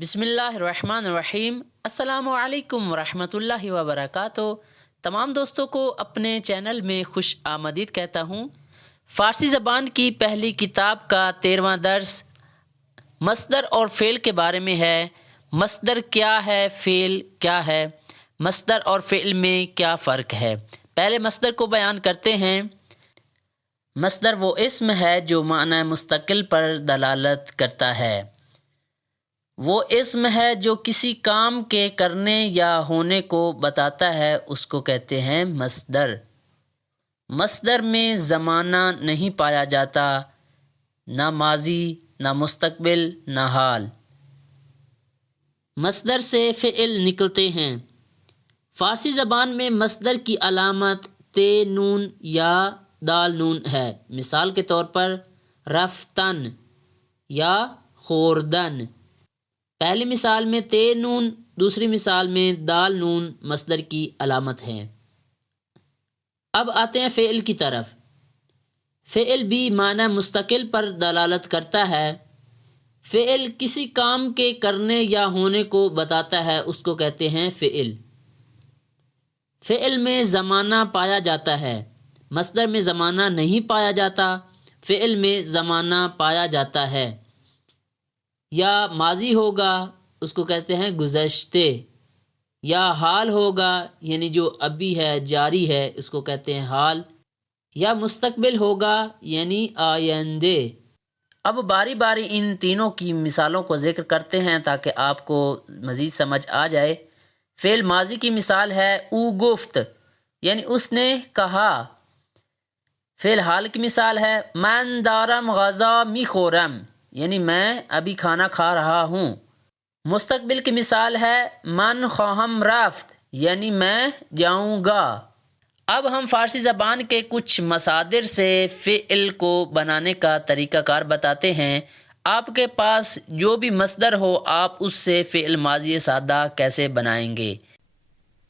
بسم اللہ الرحمن الرحیم۔ السلام علیکم ورحمۃ اللہ وبرکاتہ۔ تمام دوستوں کو اپنے چینل میں خوش آمدید کہتا ہوں۔ فارسی زبان کی پہلی کتاب کا 13واں درس مصدر اور فعل کے بارے میں ہے۔ مصدر کیا ہے، فعل کیا ہے، مصدر اور فعل میں کیا فرق ہے۔ پہلے مصدر کو بیان کرتے ہیں۔ مصدر وہ اسم ہے جو معنی مستقل پر دلالت کرتا ہے۔ وہ اسم ہے جو کسی کام کے کرنے یا ہونے کو بتاتا ہے، اس کو کہتے ہیں مصدر۔ مصدر میں زمانہ نہیں پایا جاتا، نہ ماضی، نہ مستقبل، نہ حال۔ مصدر سے فعل نکلتے ہیں۔ فارسی زبان میں مصدر کی علامت تے نون یا دال نون ہے۔ مثال کے طور پر رفتن یا خوردن۔ پہلی مثال میں تے نون، دوسری مثال میں دال نون مصدر کی علامت ہے۔ اب آتے ہیں فعل کی طرف۔ فعل بھی معنی مستقل پر دلالت کرتا ہے۔ فعل کسی کام کے کرنے یا ہونے کو بتاتا ہے، اس کو کہتے ہیں فعل۔ فعل میں زمانہ پایا جاتا ہے، مصدر میں زمانہ نہیں پایا جاتا، فعل میں زمانہ پایا جاتا ہے۔ یا ماضی ہوگا، اس کو کہتے ہیں گزشتے، یا حال ہوگا یعنی جو ابھی ہے، جاری ہے، اس کو کہتے ہیں حال، یا مستقبل ہوگا یعنی آئندے۔ اب باری باری ان تینوں کی مثالوں کو ذکر کرتے ہیں تاکہ آپ کو مزید سمجھ آ جائے۔ فعل ماضی کی مثال ہے او گفت، یعنی اس نے کہا۔ فعل حال کی مثال ہے من دارم غذا می خورم، یعنی میں ابھی کھانا کھا رہا ہوں۔ مستقبل کی مثال ہے من خواہم رفت، یعنی میں جاؤں گا۔ اب ہم فارسی زبان کے کچھ مصادر سے فعل کو بنانے کا طریقہ کار بتاتے ہیں۔ آپ کے پاس جو بھی مصدر ہو، آپ اس سے فعل ماضی سادہ کیسے بنائیں گے۔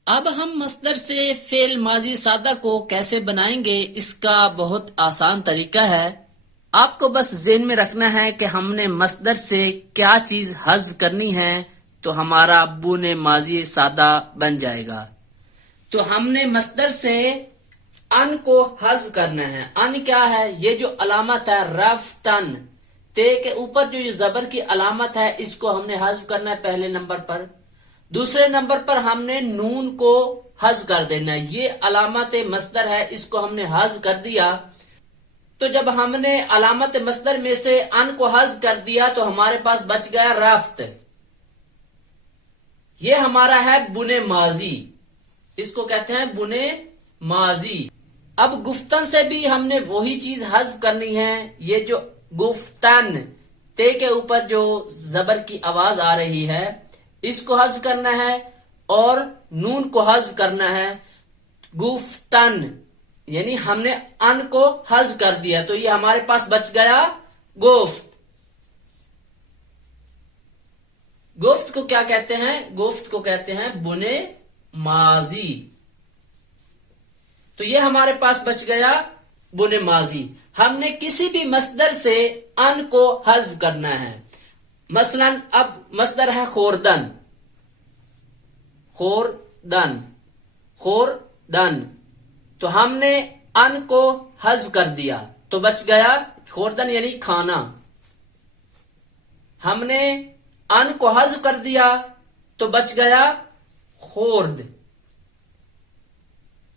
اب ہم مصدر سے فعل ماضی سادہ کو کیسے بنائیں گے، اس کا بہت آسان طریقہ ہے۔ آپ کو بس ذہن میں رکھنا ہے کہ ہم نے مصدر سے کیا چیز حذف کرنی ہے تو ہمارا بن ماضی سادہ بن جائے گا۔ تو ہم نے مصدر سے ان کو حذف کرنا ہے۔ ان کیا ہے؟ یہ جو علامت ہے رفتن، تے کے اوپر جو یہ زبر کی علامت ہے، اس کو ہم نے حذف کرنا ہے پہلے نمبر پر۔ دوسرے نمبر پر ہم نے نون کو حذف کر دینا ہے، یہ علامت مصدر ہے، اس کو ہم نے حذف کر دیا۔ تو جب ہم نے علامت مصدر میں سے ان کو حذف کر دیا تو ہمارے پاس بچ گیا رفت۔ یہ ہمارا ہے بن ماضی، اس کو کہتے ہیں بن ماضی۔ اب گفتن سے بھی ہم نے وہی چیز حذف کرنی ہے، یہ جو گفتن، تے کے اوپر جو زبر کی آواز آ رہی ہے، اس کو حذف کرنا ہے اور نون کو حذف کرنا ہے۔ گفتن یعنی ہم نے ان کو حذف کر دیا تو یہ ہمارے پاس بچ گیا گفت۔ گفت کو کیا کہتے ہیں؟ گفت کو کہتے ہیں بن ماضی۔ تو یہ ہمارے پاس بچ گیا بن ماضی۔ ہم نے کسی بھی مصدر سے ان کو حذف کرنا ہے۔ مثلا اب مصدر ہے خوردن، خوردن، خوردن، تو ہم نے ان کو حذف کر دیا تو بچ گیا خوردن یعنی کھانا۔ ہم نے ان کو حذف کر دیا تو بچ گیا خورد۔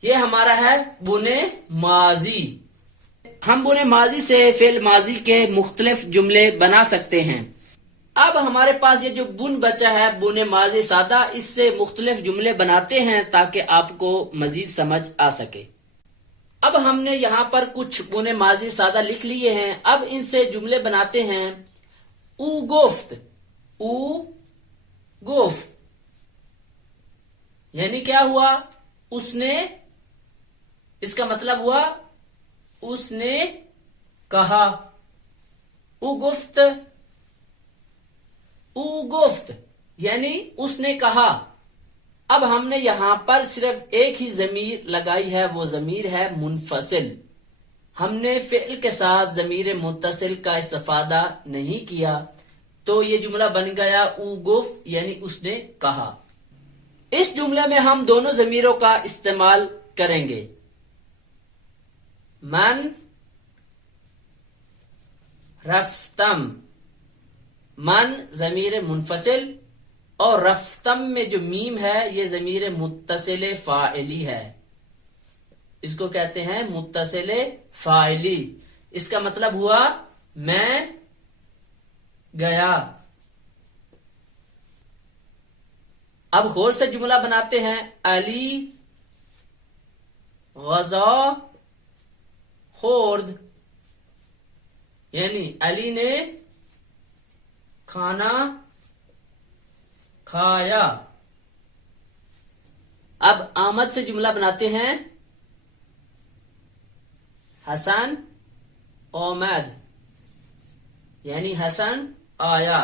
یہ ہمارا ہے بن ماضی۔ ہم بن ماضی سے فعل ماضی کے مختلف جملے بنا سکتے ہیں۔ اب ہمارے پاس یہ جو بن بچا ہے بن ماضی سادہ، اس سے مختلف جملے بناتے ہیں تاکہ آپ کو مزید سمجھ آ سکے۔ اب ہم نے یہاں پر کچھ بن ماضی سادہ لکھ لیے ہیں، اب ان سے جملے بناتے ہیں۔ او گفت، او گفت یعنی کیا ہوا؟ اس نے، اس کا مطلب ہوا اس نے کہا۔ او گفت، او گفت یعنی اس نے کہا۔ اب ہم نے یہاں پر صرف ایک ہی ضمیر لگائی ہے، وہ ضمیر ہے منفصل۔ ہم نے فعل کے ساتھ ضمیر متصل کا استفادہ نہیں کیا۔ تو یہ جملہ بن گیا او گفت یعنی اس نے کہا۔ اس جملے میں ہم دونوں ضمیروں کا استعمال کریں گے، من رفتم، من ضمیر منفصل اور رفتم میں جو میم ہے یہ ضمیر متصل فاعلی ہے، اس کو کہتے ہیں متصل فاعلی۔ اس کا مطلب ہوا میں گیا۔ اب غور سے جملہ بناتے ہیں، علی غذا خورد، یعنی علی نے کھانا کھایا۔ اب آمد سے جملہ بناتے ہیں، حسن آمد، یعنی حسن آیا۔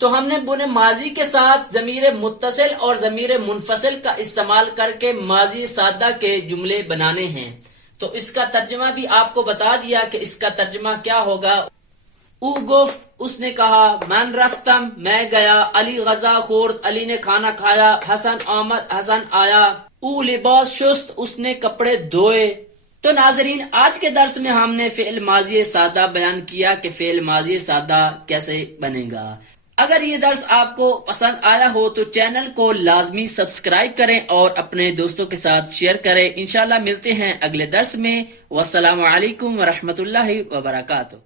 تو ہم نے بنے ماضی کے ساتھ ضمیر متصل اور ضمیر منفصل کا استعمال کر کے ماضی سادہ کے جملے بنانے ہیں۔ تو اس کا ترجمہ بھی آپ کو بتا دیا کہ اس کا ترجمہ کیا ہوگا۔ او گفت اس نے کہا، من رفتم میں گیا، علی غذا خورد علی نے کھانا کھایا، حسن آمد حسن آیا، او لباس شست اس نے کپڑے دھوئے۔ تو ناظرین، آج کے درس میں ہم نے فعل ماضی سادہ بیان کیا کہ فعل ماضی سادہ کیسے بنے گا۔ اگر یہ درس آپ کو پسند آیا ہو تو چینل کو لازمی سبسکرائب کریں اور اپنے دوستوں کے ساتھ شیئر کریں۔ انشاءاللہ ملتے ہیں اگلے درس میں۔ والسلام علیکم ورحمۃ اللہ وبرکاتہ۔